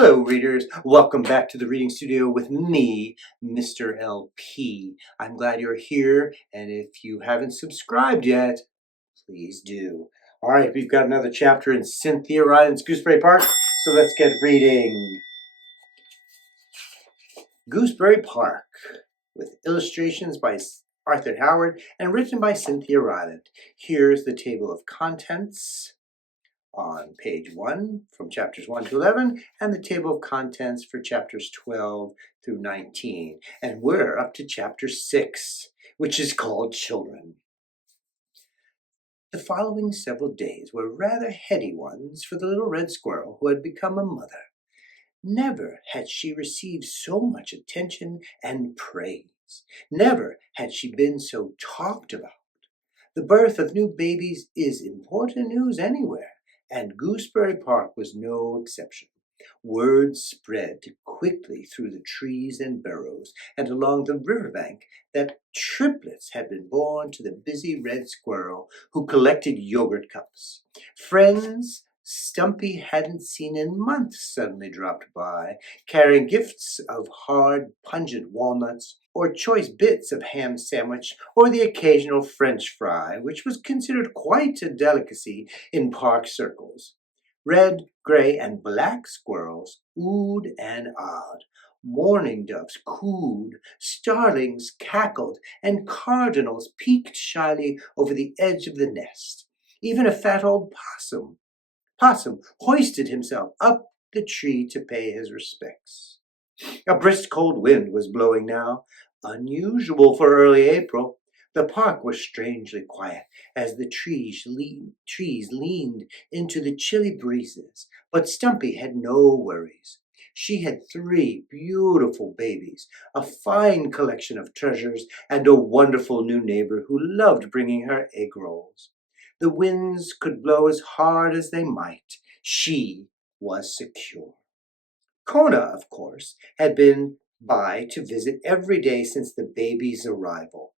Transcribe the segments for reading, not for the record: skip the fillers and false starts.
Hello, readers. Welcome back to the reading studio with me, Mr. LP. I'm glad you're here, and if you haven't subscribed yet, please do. All right, we've got another chapter in Cynthia Rylant's Gooseberry Park, so let's get reading. Gooseberry Park, with illustrations by Arthur Howard and written by Cynthia Rylant. Here's the table of contents on page 1 from chapters 1 to 11 and the table of contents for chapters 12 through 19. And we're up to chapter 6, which is called Children. The following several days were rather heady ones for the little red squirrel who had become a mother. Never had she received so much attention and praise. Never had she been so talked about. The birth of new babies is important news anywhere, and Gooseberry Park was no exception. Word spread quickly through the trees and burrows and along the riverbank that triplets had been born to the busy red squirrel who collected yogurt cups. Friends Stumpy hadn't seen in months suddenly dropped by, carrying gifts of hard, pungent walnuts, or choice bits of ham sandwich, or the occasional French fry, which was considered quite a delicacy in park circles. Red, gray, and black squirrels oohed and awed. Mourning doves cooed, starlings cackled, and cardinals peeked shyly over the edge of the nest. Even a fat old Possum hoisted himself up the tree to pay his respects. A brisk cold wind was blowing now, unusual for early April. The park was strangely quiet as the trees leaned into the chilly breezes, but Stumpy had no worries. She had 3 beautiful babies, a fine collection of treasures, and a wonderful new neighbor who loved bringing her egg rolls. The winds could blow as hard as they might. She was secure. Kona, of course, had been by to visit every day since the baby's arrival.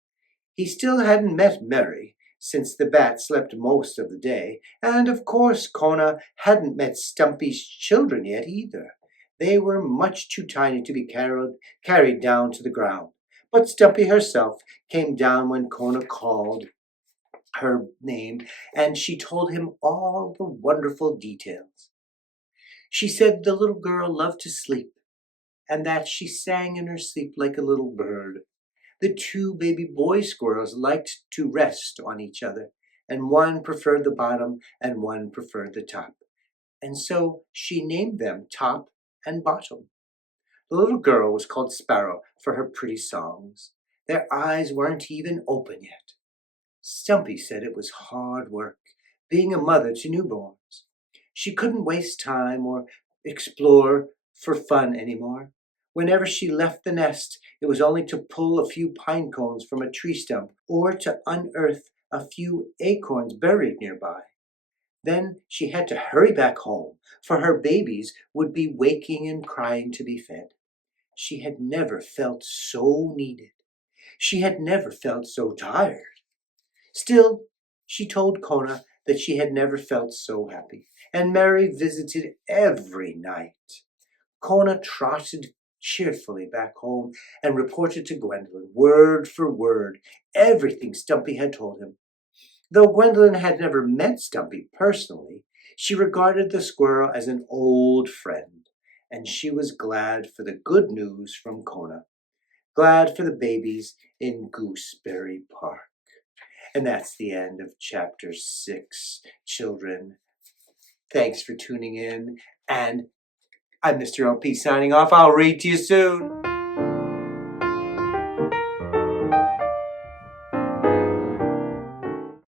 He still hadn't met Mary, since the bat slept most of the day, and of course Kona hadn't met Stumpy's children yet either. They were much too tiny to be carried down to the ground. But Stumpy herself came down when Kona called her name, and she told him all the wonderful details. She said the little girl loved to sleep, and that she sang in her sleep like a little bird. The 2 baby boy squirrels liked to rest on each other, and one preferred the bottom and one preferred the top. And so she named them Top and Bottom. The little girl was called Sparrow for her pretty songs. Their eyes weren't even open yet. Stumpy said it was hard work, being a mother to newborns. She couldn't waste time or explore for fun anymore. Whenever she left the nest, it was only to pull a few pine cones from a tree stump or to unearth a few acorns buried nearby. Then she had to hurry back home, for her babies would be waking and crying to be fed. She had never felt so needed. She had never felt so tired. Still, she told Kona that she had never felt so happy, and Mary visited every night. Kona trotted cheerfully back home and reported to Gwendolyn, word for word, everything Stumpy had told him. Though Gwendolyn had never met Stumpy personally, she regarded the squirrel as an old friend, and she was glad for the good news from Kona, glad for the babies in Gooseberry Park. And that's the end of chapter 6, children. Thanks for tuning in, and I'm Mr. LP signing off. I'll read to you soon.